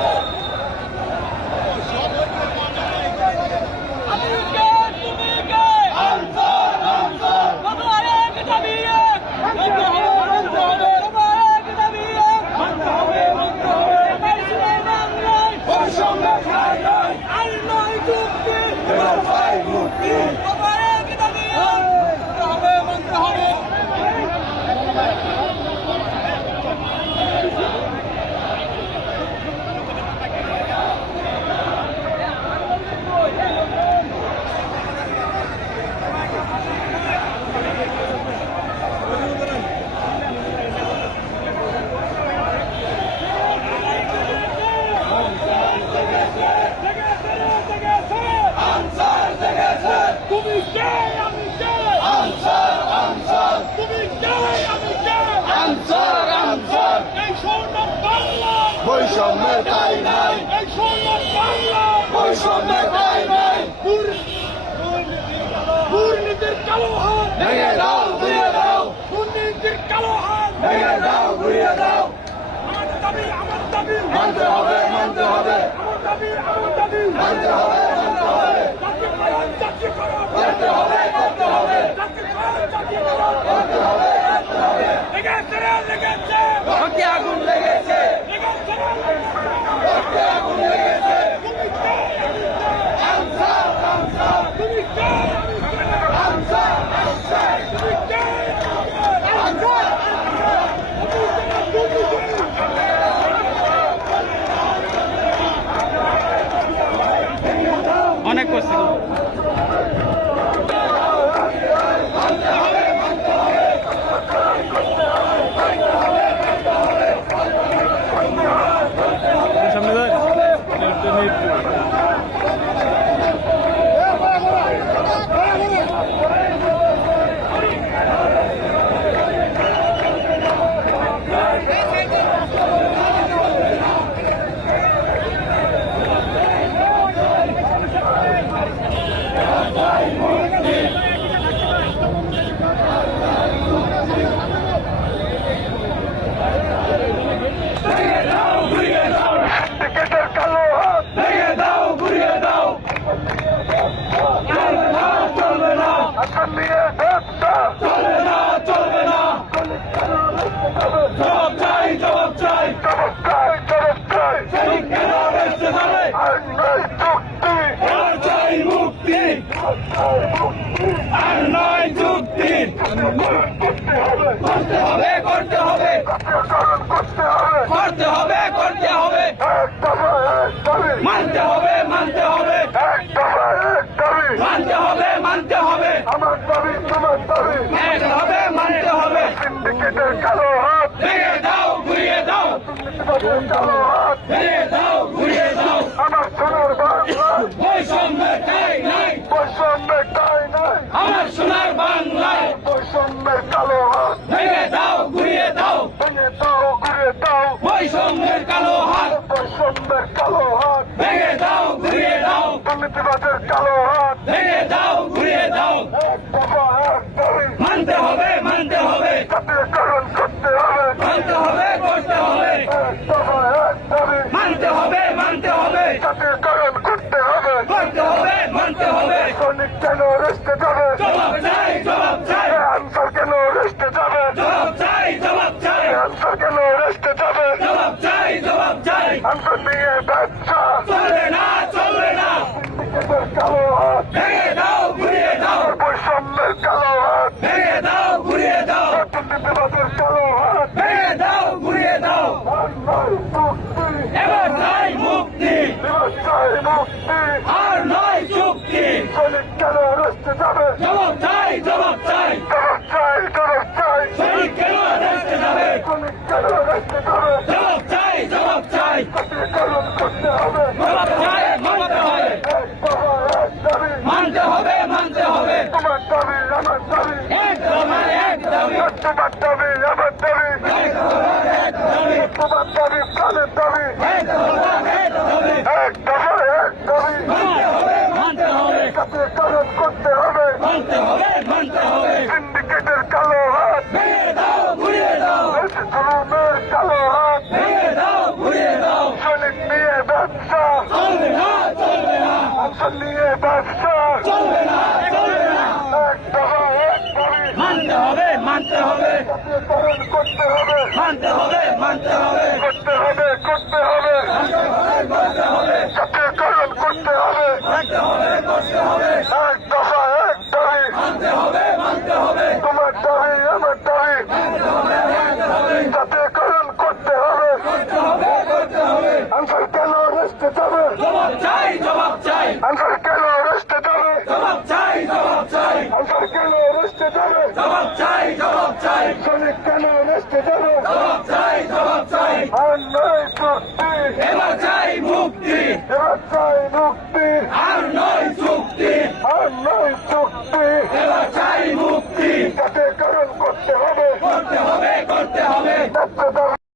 Oh! বৈষম্যের ঠাই নাই বৈষম্যের ঠাই নাই দুর- দুর্নীতির কালো হাত ভেঙে দাও ঘুরিয়ে দাও দুর্নীতির কালো হাত ভেঙে দাও ঘুরিয়ে মানতে হবে মানতে হবে মানতে হবে মানতে হবে করতে হবে করতে হবে জাতীয়করণ জাতীয়করণ করতে হবে করতে হবে লেগেছে রে, লেগেছে রক্তে আগুন লেগেছে লেগেছে রে, লেগেছে। রক্তে আগুন লেগেছে তুমি কে আমি কে আনসার আনসার তুমি কে আমি কে আনসার আনসার তুমি কে আমি কে আনসার অনেক করছে সামনে যায় সিন্ডিকেটের কালো হাত ভেঙে দাও ঘুরিয়ে দাও চলবে না চলবে না আসন নিয়ে ব্যবসা চলবে না চলবে না জবাব চাই জবাব চাই জবাব চাই জবাব চাই সেই কেন বেঁচে যাবে আর নাই চুক্তি আর চাই মুক্তি আর নয় করতে হবে করতে হবে করতে হবে করতে হবে মানতে হবে মানতে হবে মানতে হবে মানতে হবে আমার হবে মানতে হবে দাও ঘুরিয়ে দাও হাত ভেঙে দাও ঘুরিয়ে দাও আমার সোনার বাংলা বৈষম্যের ঠাই নাই বৈষম্যের টাই নাই আমার সোনার বাংলায় বৈষম্যের কালো হাত ভেঙে দাও ঘুরিয়ে দাও ভেঙে দাও ঘুরে দাও বৈষম্যের কালো হাত। বৈষম্যের কালো হাত। ভেঙে দাও ঘুরিয়ে দাও। দুর্নীতিবাদের কালো হাত। ভেঙে দাও ঘুরিয়ে দাও। মানতে হবে মানতে হবে। জাতীয়করণ করতে হবে। মানতে হবে করতে হবে। মানতে হবে মানতে হবে। জাতীয়করণ করতে হবে। করতে হবে মানতে হবে। সৈনিক কেন রেস্টে যাবে জবাব চাই জবাব চাই আনসার কেন রেস্টে যাবে জবাব চাই জবাব চাই আনসার কেন রেস্টে যাবে জবাব চাই জবাব চাই আনসার নিয়ে ব্যবসা চলবে না চলবে না সিন্ডিকেটের কালো হাত ভেঙে দাও ঘুরিয়ে দাও বৈষম্যের কালো হাত ভেঙে দাও ঘুরিয়ে দাও দুর্নীতিবাদের কালো হাত ভেঙে দাও ঘুরিয়ে দাও আর নয় মুক্তি এবার নাই মুক্তি ব্যবসায় মুক্তি আর নয় চুক্তি সৈনিক কেন রেস্টে যাবে জবাব চাই জবাব চাই জবাব চাই জবাব চাই শরীর কেন রেস্টে রেস্টে যাবে জবাব চাই জবাব চাই করতে হবে জবাব চাই মানতে হবে এক দফা এক দাবি মানতে হবে মানতে হবে তোমার দাবি আমার দাবি এক দাবি তোমার দাবি আমার দাবি তোমার দাবি প্রাণের দাবি এক দফা এক দাবি মানতে হবে করতে হবে, মানতে হবে মানতে হবে সিন্ডিকেটের কালো হাত ভেঙে দাও ঘুরিয়ে দাও জুলুমের কালো হাত ভেঙে দাও ঘুরিয়ে দাও সৈনিক নিয়ে ব্যবসা চলবে না চলবে না আনসার নিয়ে ব্যবসা চলবে না চলবে না। মানতে হবে মানতে হবে। করতে হবে। মানতে হবে মানতে হবে। করতে হবে করতে হবে করতে হবে জাতীয়করণ করতে হবে করতে হবে করতে জবাব আসার কেন রেস্টে যাবে? জবাব চাই জবাব চাই। শ্রমিক কেন রেস্টে যাবে? জবাব চাই জবাব চাই। আর নয় মুক্তি এবার চাই মুক্তি। এবার চাই মুক্তি।